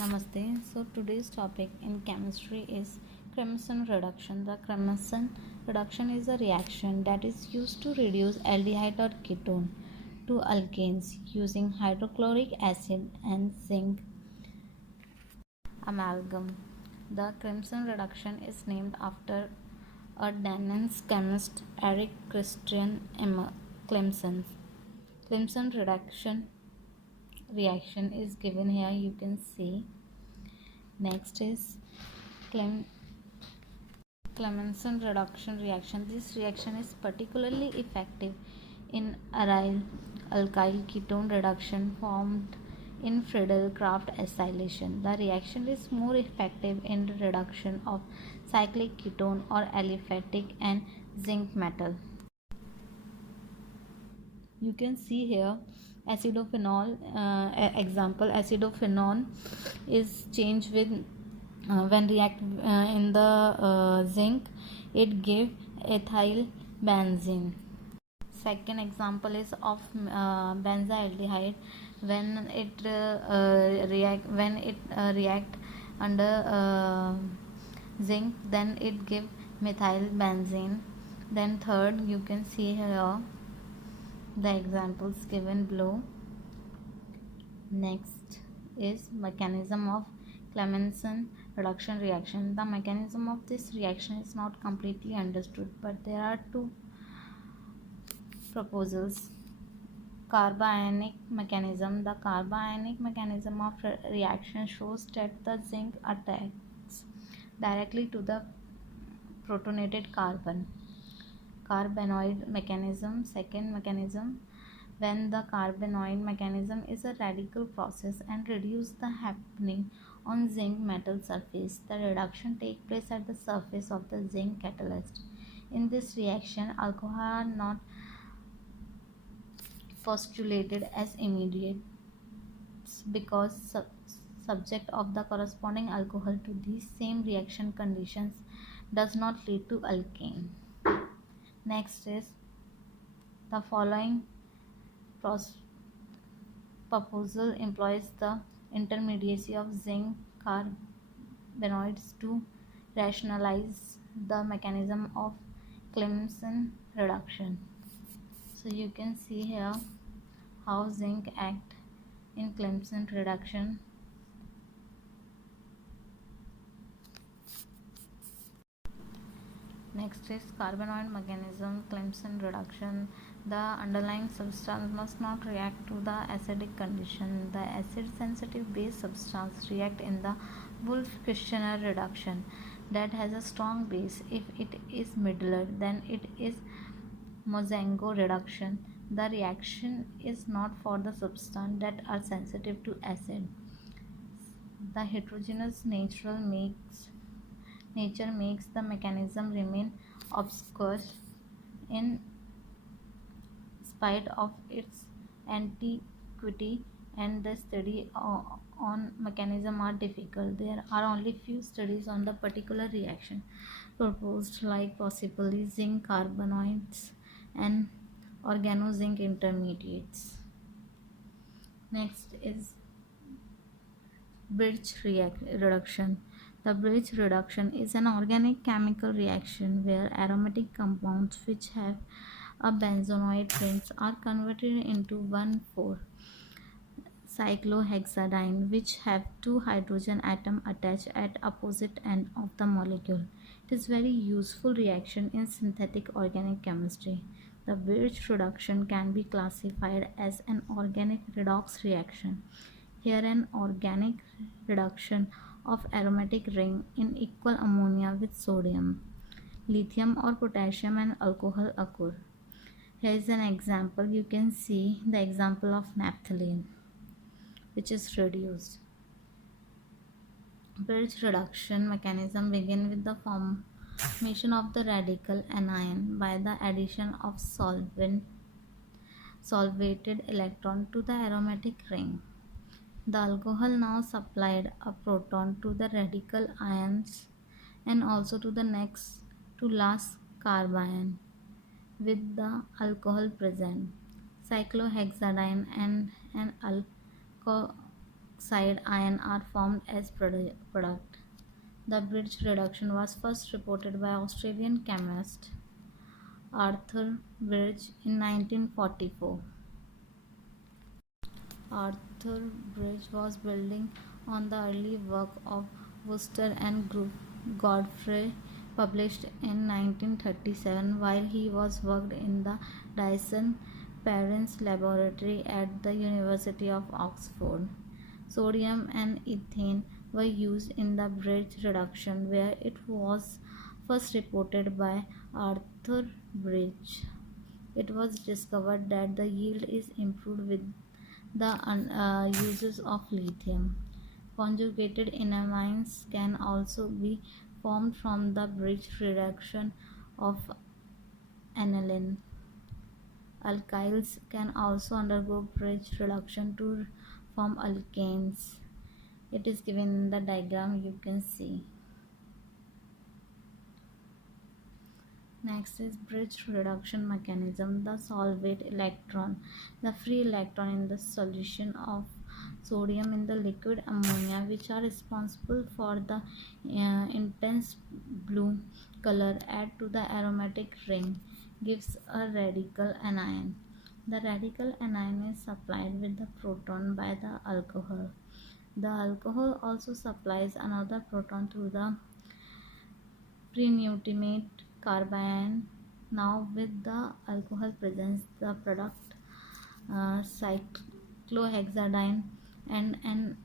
Namaste. So today's topic in chemistry is Crimson reduction. The Crimson reduction is a reaction that is used to reduce aldehyde or ketone to alkanes using hydrochloric acid and zinc amalgam. The Crimson reduction is named after a Danish chemist Erik Christian Clemson. Clemson reaction is given here. You can see. Next is Clemson reduction reaction. This reaction is particularly effective in aryl alkyl ketone reduction formed in Friedel-Crafts acylation. The reaction is more effective in the reduction of cyclic ketone or aliphatic and zinc metal. You can see here acidophenol example. Acidophenol is changed with when react in the zinc, it give ethyl benzene. Second example is of benzaldehyde. When it react under zinc, then it give methyl benzene. Then third, you can see here the examples given below. Next is mechanism of Clemson reduction reaction. The mechanism of this reaction is not completely understood, but there are two proposals. Carbanionic mechanism. The carbanionic mechanism of reaction shows that the zinc attacks directly to the protonated carbon. Carbanoid mechanism. Second mechanism, when the carbanoid mechanism is a radical process and reduce the happening on zinc metal surface. The reduction take place at the surface of the zinc catalyst. In this reaction, alcohol are not postulated as immediate because subject of the corresponding alcohol to these same reaction conditions does not lead to alkane. Next is the following proposal employs the intermediacy of zinc carbanoids to rationalize the mechanism of Clemson reduction. So you can see here how zinc act in Clemson reduction. Next is carbanoid mechanism, Clemson reduction. The underlying substance must not react to the acidic condition. The acid-sensitive base substance react in the Wolff-Kishner reduction that has a strong base. If it is middler, then it is Mosango reduction. The reaction is not for the substances that are sensitive to acid. The heterogeneous nature makes the mechanism remain obscure in spite of its antiquity, and the study on mechanism are difficult. There are only few studies on the particular reaction proposed, like possibly zinc carbanoids and organozinc intermediates. Next is Birch reduction. The Birch reduction is an organic chemical reaction where aromatic compounds which have a benzonoid rings are converted into 1,4-cyclohexadiene which have two hydrogen atoms attached at opposite end of the molecule. It is very useful reaction in synthetic organic chemistry. The Birch reduction can be classified as an organic redox reaction. Here an organic reduction of aromatic ring in equal ammonia with sodium, lithium or potassium and alcohol occur. Here is an example. You can see the example of naphthalene which is reduced. Birch reduction mechanism begin with the formation of the radical anion by the addition of solvated electron to the aromatic ring. The alcohol now supplied a proton to the radical ions and also to the next to last carbanion with the alcohol present. Cyclohexadiene and an oxide ion are formed as product. The bridge reduction was first reported by Australian chemist Arthur Bridge in 1944. Arthur Bridge was building on the early work of Wooster and Godfrey, published in 1937 while he was worked in the Dyson Perrins laboratory at the University of Oxford. Sodium and ethane were used in the bridge reduction, where it was first reported by Arthur Bridge. It was discovered that the yield is improved with the uses of lithium. Conjugated enamines can also be formed from the bridge reduction of aniline. Alkyls can also undergo bridge reduction to form alkanes. It is given in the diagram, you can see. Next is bridge reduction mechanism. The solvate electron, the free electron in the solution of sodium in the liquid ammonia, which are responsible for the intense blue color, add to the aromatic ring, gives a radical anion. The radical anion is supplied with the proton by the alcohol. The alcohol also supplies another proton through the penultimate carbanion. Now with the alcohol presence, the product cyclohexadiene and an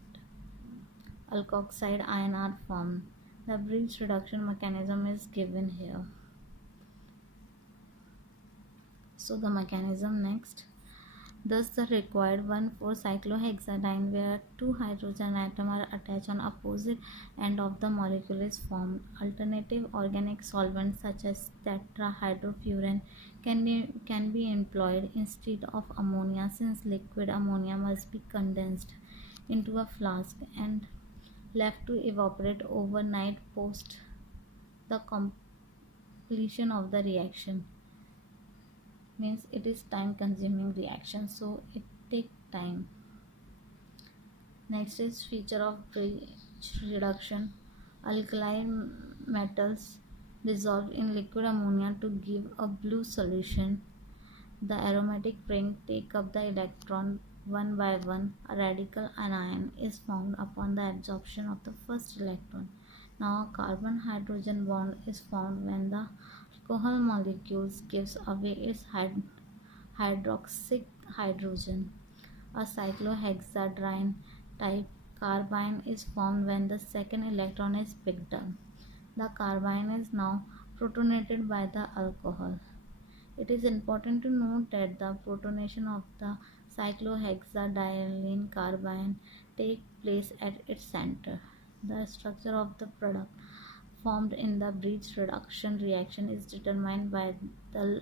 alkoxide ion are formed. The bridge reduction mechanism is given here. So the mechanism next. Thus the required 1,4-cyclohexadiene, where two hydrogen atoms are attached on opposite end of the molecule, is formed. Alternative organic solvents such as tetrahydrofuran can be employed instead of ammonia, since liquid ammonia must be condensed into a flask and left to evaporate overnight post the completion of the reaction. Means it is time consuming reaction, so it take time. Next is feature of bridge reduction. Alkali metals dissolved in liquid ammonia to give a blue solution. The aromatic ring take up the electron one by one. A radical anion is formed upon the absorption of the first electron. Now a carbon hydrogen bond is formed when the alcohol molecules gives away its hydroxy hydrogen. A cyclohexadiene type carbene is formed when the second electron is picked up. The carbene is now protonated by the alcohol. It is important to note that the protonation of the cyclohexadiene carbene takes place at its center. The structure of the product formed in the bridge reduction reaction is determined by the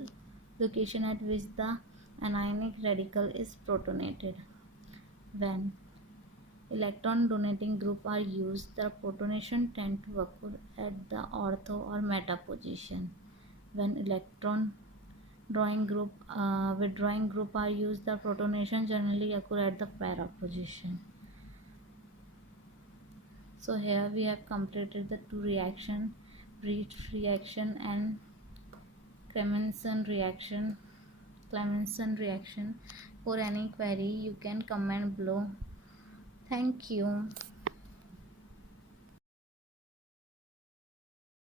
location at which the anionic radical is protonated. When electron donating group are used, the protonation tends to occur at the ortho or meta position. When electron withdrawing group are used, the protonation generally occur at the para position. So here we have completed the two reaction, bridge reaction and Clemmensen reaction. For any query you can comment below. Thank you.